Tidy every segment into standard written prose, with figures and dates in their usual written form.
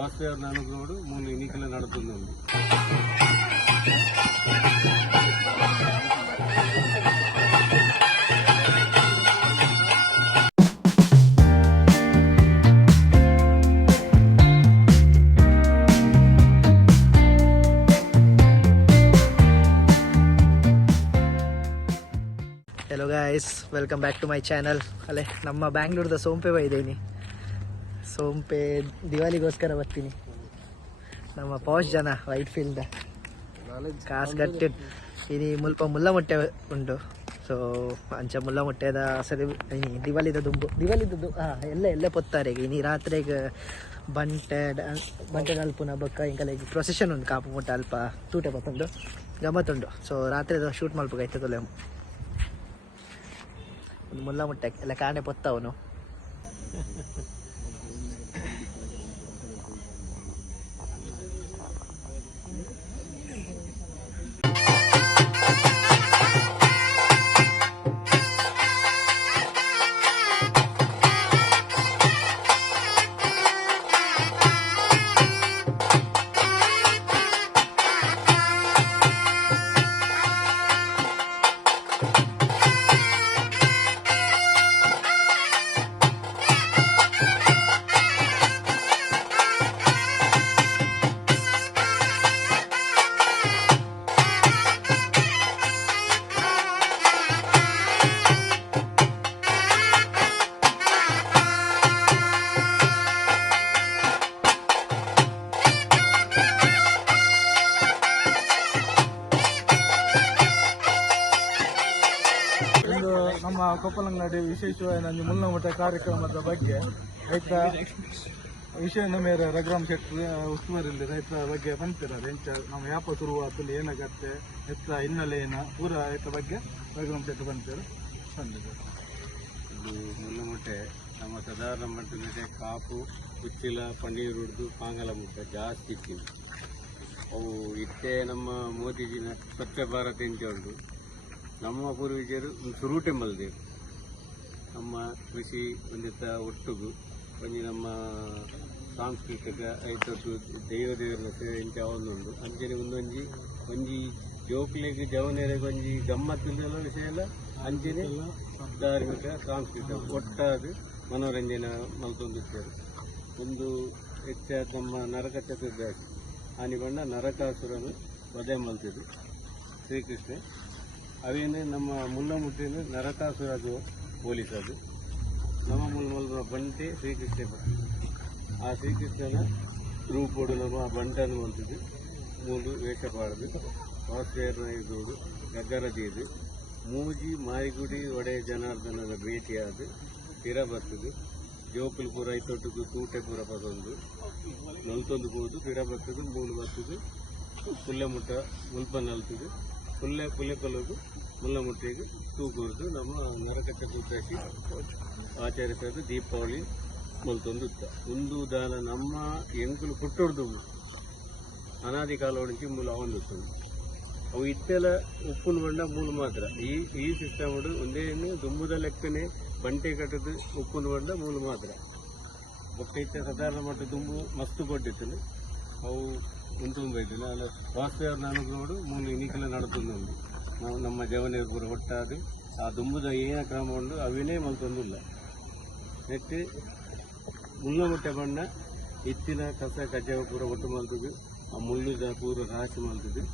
వాసుదేవ అనుకున్నాడు 3 ఎన్నికలు నడుతుంది. Hello guys, welcome back to my channel. ಅಲ್ಲೇ ನಮ್ಮ ಬ್ಯಾಂಗ್ಳೂರ್ದ ಸೋಂಪೆ ಬೈದೇನಿ. ಸೋಂಪೆ ದಿವಾಲಿಗೋಸ್ಕರ ಬರ್ತೀನಿ. ನಮ್ಮ ಪಾಶ್ ಜನ ವೈಟ್ ಫೀಲ್ಡ್ ಕಾಸು ಕಟ್ಟಿ ಇನಿ ಮುಲ್ಪ ಮುಲ್ಲ ಮೊಟ್ಟೆ ಉಂಟು. ಸೊ ಅಂಚ ಮುಲ್ಲ ಮೊಟ್ಟೆದ ಸರಿ ದಿವಾಲಿದ ದುಂಬು ದಿವಾಲಿದ್ದು ಎಲ್ಲೇ ಪೊತ್ತಾರೆ. ಇನಿ ರಾತ್ರಿಗೆ ಬಂಟೆ ಅಲ್ಪುನ ಬೊಕ್ಕ ಇಂಕಲೆಗ್ ಪ್ರೊಸೆಷನ್ ಉಂಟು. ಕಾಪು ಮುಟ್ಟ ಅಲ್ಪ ತೂಟೆ ಬತ್ತುಂಡು ಗಮ್ಮತ್ತುಂಡು. ಸೊ ರಾತ್ರಿದ ಶೂಟ್ ಮಲ್ಪಗೈತದಲ್ಲ ಒಂದು ಮುಲ್ಲ ಮುಟ್ಟೆ ಎಲ್ಲ ಕಾಣೆ ಪೊತ್ತವನು. ನಮ್ಮ ಕೊಪ್ಪಳಂಗಡಿ ವಿಶೇಷವಾದ ಮುಲ್ಲ ಮಠ ಕಾರ್ಯಕ್ರಮದ ಬಗ್ಗೆ ರೈತ ವಿಷಯ ಮೇರೆ ರಘುರಾಮ್ ಶೆಟ್ಟಿ ಉಸ್ತುವಾರಿಯಲ್ಲಿ ರೈತರ ಬಗ್ಗೆ ಬಂತಿರೋದು. ಎಂಚ ನಮ್ಮ ಯಾಪ ಶುರುವಾತಲ್ಲಿ ಏನಾಗತ್ತೆ ಎತ್ತ ಹಿನ್ನೆಲೆ ಏನ ಪೂರ ರೈತ ಬಗ್ಗೆ ರಘುರಾಮ್ ಶೆಟ್ಟಿ ಬಂತಿರು ಬಂದಿದೆ. ಇದು ಮುಲ್ಲಮುಟ್ಟೆ ನಮ್ಮ ಸಾಧಾರಣ ಮಟ್ಟದಲ್ಲಿ ಕಾಪು ಕುಚ್ಚಿಲ ಪನ್ನೀರು ಹುಡ್ದು ಪಾಂಗಲ ಮುಟ್ಟೆ ಜಾಸ್ತಿ ಇಟ್ಟಿವಿ. ಅವು ಇಟ್ಟೆ ನಮ್ಮ ಮೋದಿಜಿನ ಸ್ವಚ್ಛ ಭಾರತ ಎಂಚ ಉಂಟು. ನಮ್ಮ ಪೂರ್ವಜರು ಸುರೂಟೆ ಮಲ್ದೇವು. ನಮ್ಮ ಕೃಷಿ ಒಂದಿತ್ತ ಒಟ್ಟುಗು ಒಂಜಿ ನಮ್ಮ ಸಾಂಸ್ಕೃತಿಕ ಐತದ್ದು ದೇವರ ಸೇವೆ ಇಂಚ ಒಂದುಂಡು. ಅಂಚನೆ ಒಂಜಿ ಜೋಕ್ಲೆಗೆ ಜವನೇರೆಗೆ ಒಂಜಿ ಗಮ್ಮತ್ತಿಲ್ಲ ವಿಷಯ ಎಲ್ಲ ಅಂಚನೆ ಧಾರ್ಮಿಕ ಸಾಂಸ್ಕೃತಿಕ ಒಟ್ಟಾದ ಮನೋರಂಜನೆ ಮಲ್ತೊಂದಿರ್ತೇವೆ. ಒಂದು ಹೆಚ್ಚಾದ ನಮ್ಮ ನರಕ ಚತುರ್ದಶಿ ಆನಿ ಬಣ್ಣ ನರಕಾಸುರನು ವಧೆ ಮಲ್ತಿದ್ದು ಶ್ರೀಕೃಷ್ಣ. ಅವೇನೇ ನಮ್ಮ ಮುಲ್ಲ ಮುಟ್ಟಿನ ನರಕಾಸುರದು ಹೋಲಿಸೋದು. ನಮ್ಮ ಮುಲ್ಲ ಬಂಟೆ ಶ್ರೀಕೃಷ್ಣ. ಆ ಶ್ರೀಕೃಷ್ಣನ ರೂಪೋಡು ನಮ್ಮ ಬಂಟನ್ನು ಅಂತಿದ್ದು ಮೂಲು ವೇಷ ಪಾಡದು ವಾಸುದೇವನ ಇದುಡು ಗಗ್ಗರದಿದು ಮೂಜಿ ಮಾರಿಗುಡಿ ಒಡೆಯ ಜನಾರ್ದನದ ಭೇಟಿಯಾದ ತಿರ ಬರ್ತದು. ಜೋಕುಲು ಪೂರ ಐತೊಟ್ಟಿಗೂ ತೂಟೆ ಪೂರ ಪದೊಂದು ನಲ್ತೊಂದು ಹೋದು ತಿರ ಬರ್ತದು. ಮೂಲು ಬರ್ತದು ಪುಲ್ಲೆ ಮುಟ್ಟ ಮುಲ್ಪ ನಲ್ತದು. ಪುಲ್ಲೆ ಕೊಲಗು ಮುಲ್ಲ ಮುಟ್ಟೆಗೆ ತೂಗುರ್ದು ನಮ್ಮ ನರಕ ಚತುರ್ದಶಿ ಆಚರಿಸೋದು ದೀಪಾವಳಿ ಮೊಲ್ತೊಂದು ಒಂದು ದಾನ ನಮ್ಮ ಎಂಕುಲು ಪುಟ್ಟೊಡ್ದು ಅನಾದಿ ಕಾಲ ಹೊಡಿಸಿ ಮೂಲ ಹೊಂದುತ್ತದೆ. ಅವು ಇತ್ತೆಲ್ಲ ಉಪ್ಪುನ ಬಣ್ಣ ಮೂಲು ಮಾತ್ರ. ಈ ಸಿಸ್ಟಮ್ ಒಂದೇ ದುಂಬುದ ಲೆಕ್ಕನೆ ಬಂಟೆ ಕಟ್ಟದು ಉಪ್ಪುನ ಬಣ್ಣ ಮೂಲು ಮಾತ್ರ. ಒಕ್ಕೈತೆ ಸಾಧಾರಣ ಮಟ್ಟ ದುಂಬು ಮಸ್ತು ಕೊಟ್ಟಿತ್ತು. ಅವು ಉಂಟುಂಬೈತಿಲ್ಲ ಅಲ್ಲ ವಾಸುದೇವ ಅನುಗ್ರಹಡು 3 ಎನ್ನಿಕಲು ನಡುತ್ತುಂಡು. ನಾವು ನಮ್ಮ ಜವನಿಯರು ಪೂರ ಒಟ್ಟಾದ ಆ ದುಂಬುದ ಏನ ಕ್ರಮ ಉಂಡು ಅವಿನೇ ಮಲ್ತೊಂದಿಲ್ಲ. ನೆಟ್ಟು ಮುಳ್ಳ ಮುಟ್ಟೆ ಬಣ್ಣ ಇತ್ತಿನ ಕಸ ಕಜ್ಜಾವ ಪೂರ ಒಟ್ಟು ಮಲ್ತದ್ದು. ಆ ಮುಳ್ಳುದ ಪೂರ ರಾಶಿ ಮಲ್ತದ್ದು.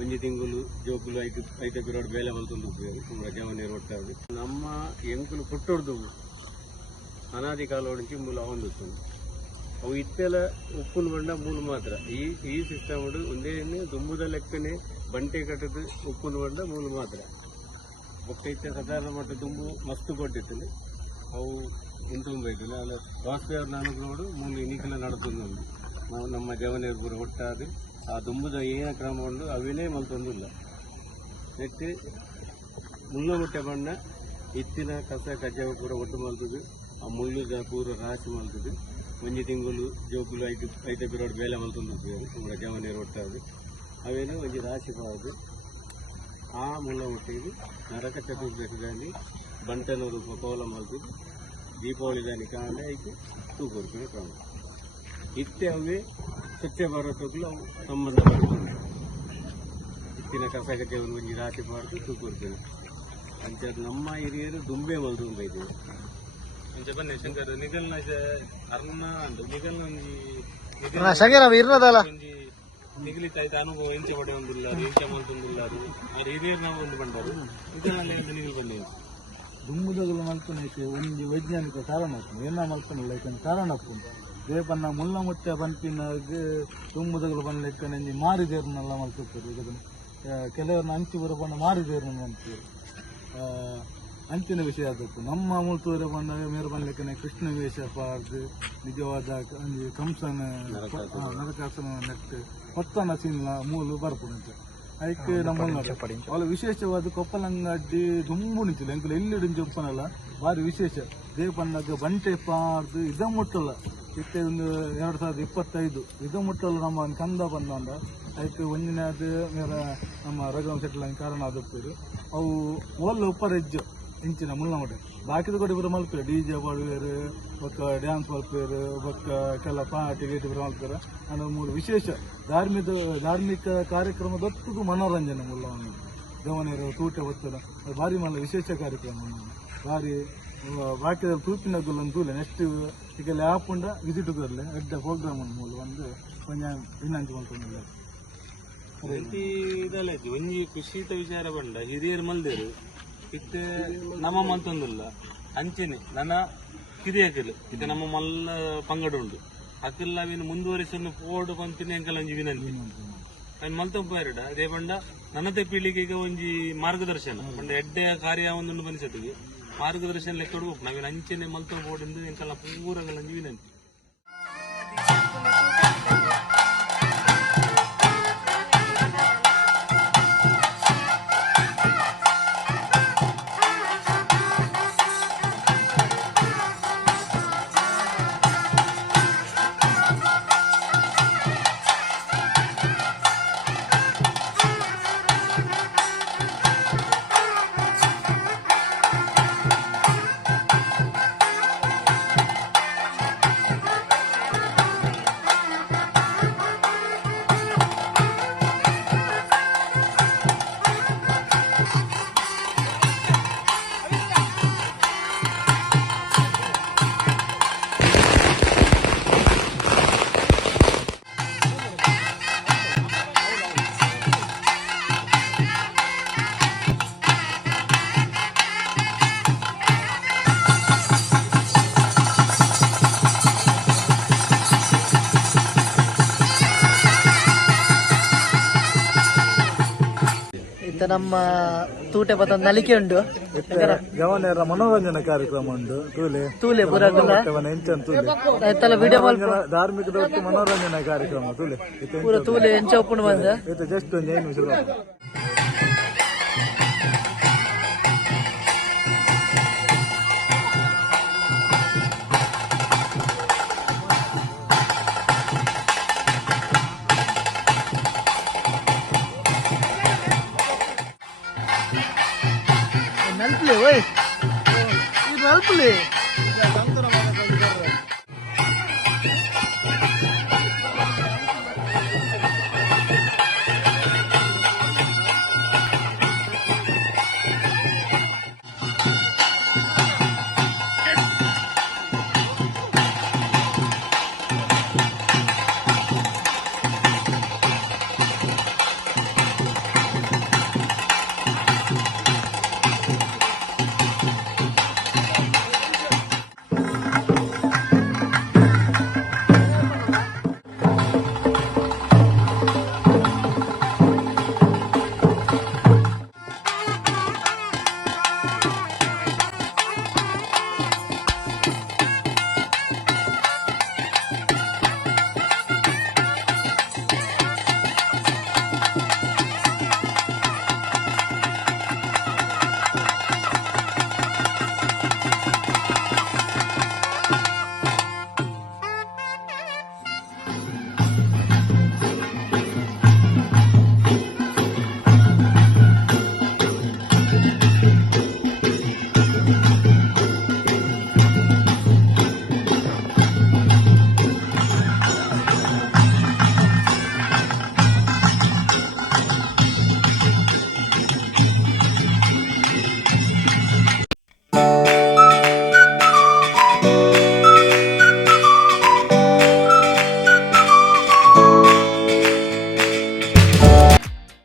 ಒಂಜಿ ತಿಂಗಳು ಜೋಕುಲು ಐದು ಬಿರೋಡು ಬೇಲೆ ಮಲ್ತೊಂದು ತುಂಬ ಜವನಿಯರು ಒಟ್ಟಾದ ನಮ್ಮ ಎಂಕುಲು ಪುಟ್ಟೊಡ್ದು ಅನಾದಿ ಕಾಲ ಹೊಡಿಸಿ ಮೂಲ ಹೊಂದುತ್ತದೆ. ಅವು ಇತ್ತೆಲ್ಲ ಉಪ್ಪುನ ಬಣ್ಣ ಮೂಲು ಮಾತ್ರ. ಈ ಸಿಸ್ಟಮ್ ಒಂದೇ ದುಂಬುದ ಲೆಕ್ಕನೆ ಬಂಟೆ ಕಟ್ಟದು ಉಪ್ಪುನ ಬಣ್ಣ ಮೂಲು ಮಾತ್ರ. ಒಕ್ಕೈತೆ ಸಾಧಾರಣ ಮಟ್ಟ ದುಂಬು ಮಸ್ತು ಕೊಟ್ಟಿತ್ತು. ಅವು ಉಂಟುಂಬೈತಿಲ್ಲ ಅಲ್ಲ ವಾಸುದೇವ ಅನುಗ್ರಹಡು 3 ಎನ್ನಿಕಲು ನಡುತ್ತುಂಡು. ನಾವು ನಮ್ಮ ಜವನಿಯರು ಪೂರ ಒಟ್ಟಾದ ಆ ದುಂಬುದ ಏನ ಕ್ರಮ ಉಂಡು ಅವಿನೇ ಮಲ್ತೊಂದಿಲ್ಲ. ನೆಟ್ಟು ಮುಳ್ಳ ಮುಟ್ಟೆ ಬಣ್ಣ ಇತ್ತಿನ ಕಸ ಕಜ್ಜಾವ ಪೂರ ಒಟ್ಟು ಮಲ್ತದ್ದು. ಆ ಮುಳ್ಳುದ ಪೂರ ರಾಶಿ ಮಲ್ತದ್ದು. ಒಂಜಿ ತಿಂಗಳು ಜೋಕುಲು ಐದು ಬಿರೋಡು ಬೇಲೆ ಮಲ್ತೊಂದು ತುಂಬ ಜವನಿಯರು ಒಟ್ಟಾದ ಅವೇನು ಒಂಜಿ ರಾಶಿ ಪಾದು. ಆ ಮುಳ್ಳ ಮುಟ್ಟಿಗೆ ನರಕ ಚತುರ್ದಶಿದಲ್ಲಿ ಬಂಟನ ರೂಪ ಕೋಲ ಮಲ್ತದ್ದು. ದೀಪಾವಳಿ ದಾನಿ ಕಾಂಡ ಐತೆ ತೂಕೊರ್ಪಿನ ಕ್ರಮ. ಇತ್ತೆ ಅವೇ ಸ್ವಚ್ಛ ಭಾರತಕ್ಕೂ ಅವು ಸಂಬಂಧ ಬರ್ತದೆ. ಇತ್ತಿನ ಕಸಗಜವನ್ನು ಒಂಜಿ ರಾಶಿ ಬಾರ್ದು ತೂಕೊಡ್ತೇನೆ ಅಂತ ನಮ್ಮ ಹಿರಿಯರು ದುಂಬೆ ಮಲ್ದು ಬೈದೇವೆ ಅಂಚೆ ಬನ್ನಿ ಶಂಕರ್ ನಿಗಲ್ನ ಅರ್ನ ಅಂದು ನಿಗಲ್ನ ಒಂಜಿ ನಿಗಲಿತ್ತಾಯ್ತು ಅನುಭವ ಎಂಚ ಪಡೆ ಒಂದಿಲ್ಲ ಎಂಚ ಮಲ್ತೊಂದಿಲ್ಲ ಅದು ಅವ್ರ ಹಿರಿಯರು ನಾವು ಒಂದು ಬಂಡರು ಇದೆಲ್ಲ ನಿಗಲ್ ಬಂದೆ ದುಮ್ಮುದಗಳು ಮಲ್ಪನಕ್ಕೆ ಒಂದು ವೈಜ್ಞಾನಿಕ ಕಾರಣ ಏನ ಮಲ್ಪನಲ್ಲ ಯಾಕಂದ್ರೆ ಕಾರಣ ರೇಪನ್ನ ಮುಳ್ಳ ಮುಟ್ಟೆ ಬಂಪಿನಾಗ ದುಮ್ಮುದಗಳು ಬಂದ್ಲಿಕ್ಕೆ ನಂಜಿ ಮಾರಿದೇರ್ನೆಲ್ಲ ಮಲ್ತಿರ್ತಾರೆ ಈಗ ಕೆಲವ್ರನ್ನ ಅಂಚಿ ಬರಬಣ್ಣ ಮಾರಿದೇರ್ನ ಅಂತೀವಿ ಅಂಚಿನ ವಿಷಯ ಆದದ್ದು ನಮ್ಮ ಮುಳ್ತೂರ ಬಂದಾಗ ಮೇರೆ ಬಂದ್ಲಿಕ್ಕೆ ಕೃಷ್ಣ ವೇಷ ಪಾಡ್ದು ನಿಜವಾದ ಕಂಸನ ನರಕಾಸನ ನೆಟ್ಟು ಹೊತ್ತನ ಸೀನ್ಲ ಮೂಲು ಬರ್ಪುಣಂತೆ ಅದಕ್ಕೆ ನಮ್ಮ ಅವಳ ವಿಶೇಷವಾದ ಕೊಪ್ಪಲಂಗಡ್ಡಿ ದುಂಬುಣಿತಿಲ್ಲ ಎಂಕಲು ಎಲ್ಲಿ ಜೊಪ್ಪನಲ್ಲ ಭಾರಿ ವಿಶೇಷ ದೇಪಣ್ಣಗ ಬಂಟೆ ಪಾರ್ದು ಇದ ಮುಟ್ಟಲ್ಲ ಇತ್ತೆ ಒಂದು 2025 ಇದ ಮುಟ್ಟಲ್ಲ ನಮ್ಮ ಕಂದ ಬಂದ ಅದಕ್ಕೆ ಒಂದಿನದು ಮೇರ ನಮ್ಮ ರಘುರಾಮ್ ಶೆಟ್ಲ ಕಾರಣ ಆದಪ್ಪರು ಅವು ಒಳ್ಳೆ ಉಪ್ಪರೆಜ್ಜು ಇಂಚಿನ ಮುಳ್ಳ ಮಟ್ಟ ಬಾಕಿದ ಕೂಡ ಇಬ್ಬರು ಮಲ್ಪೇರು DJ ಬಾಡುವೇರು ಬೊಕ್ಕ ಡ್ಯಾನ್ಸ್ ಮಲ್ಪೇರು ಬೊಕ್ಕ ಕೆಲ ಪಾರ್ಟಿ ಗೀಟಿ ಇಬ್ಬರು ಮಲ್ಪೇರು ಅನ್ನೋ ಮೂರು ವಿಶೇಷ ಧಾರ್ಮಿಕ ಕಾರ್ಯಕ್ರಮದೊತ್ತಿಗೂ ಮನೋರಂಜನೆ ಮುಳ್ಳವನ್ನು ಗಮನೇರು ತೂಟ ಒತ್ತಡ ಭಾರಿ ಮಲ್ಲ ವಿಶೇಷ ಕಾರ್ಯಕ್ರಮ ಭಾರಿ ಬಾಕಿದಲ್ಲಿ ತೂಪಿನ ಗುಲ್ಲೊಂದು ತೂಲೆ ನೆಕ್ಸ್ಟ್ ಈಗ ಆ್ಯಪ್ ಉಂಡ ವಿಸಿಟ್ ಬರಲಿ ಎಡ್ಡ ಪ್ರೋಗ್ರಾಮ್ ಮೂಲ ಒಂದು ಕೊಂಚ ಇನ್ನಂಚು ಮಾಡ್ಕೊಂಡಿಲ್ಲ ಇದಲ್ಲ ಒಂಜಿ ಖುಷಿತ ವಿಚಾರ ಬಂಡ ಹಿರಿಯರು ಮಲ್ದೇರು ಇತ್ತೆ ನಮ್ಮ ಮಂತೊಂದಿಲ್ಲ ಅಂಚೆನೆ ನನ್ನ ಕಿರಿಯಕಲು ಇದು ನಮ್ಮ ಮಲ್ಲ ಪಂಗಡ ಉಂಟು ಅಕಲ್ಲ ಅವಿನ ಮುಂದುವರಿಸನ್ನು ಪೋಡು ಪಂಪಿನ ಎಂಕಲ್ ಒಂಜಿ ವಿನಂತಿ ಅವ್ನು ಮಲ್ತೊಪ್ಪ ಎರಡ ಅದೇ ಬಂಡ ನನ್ನತೆ ಪೀಳಿಗೆಗೆ ಒಂಜಿ ಮಾರ್ಗದರ್ಶನ ಬಂಡ ಎಡ್ಡೆ ಕಾರ್ಯ ಒಂದೊಂದು ಬನಿಸತಿಗೆ ಮಾರ್ಗದರ್ಶನ ಲೆಕ್ಕ ಕೊಡ್ಬೇಕು ನಾವೇನು ಅಂಚೆನೆ ಮಲ್ತೊ ಬೋರ್ಡಿಂದ ಎಂಕಲ್ಲ ಪೂರಗಳಂಜಿ ವಿನಂತಿ. ನಮ್ಮ ತೂಟೆ ಪತ್ತ ನಲಿಕೆ ಉಂಡು ಗಮನೇರ ಮನೋರಂಜನಾ ಕಾರ್ಯಕ್ರಮ ಉಂಡು ತೂಲೆ ಪೂರ ವಿಡಿಯೋ ಧಾರ್ಮಿಕದ ಒಟ್ಟು ಮನೋರಂಜನಾ ಕಾರ್ಯಕ್ರಮ ಪೂರ ತೂಲೆ ಎಂಚ ಒಪ್ಪುಂಡು ಬಂದ ಜಸ್ಟ್ ಒಂದು ಏನು ವಿಷಯ नलपले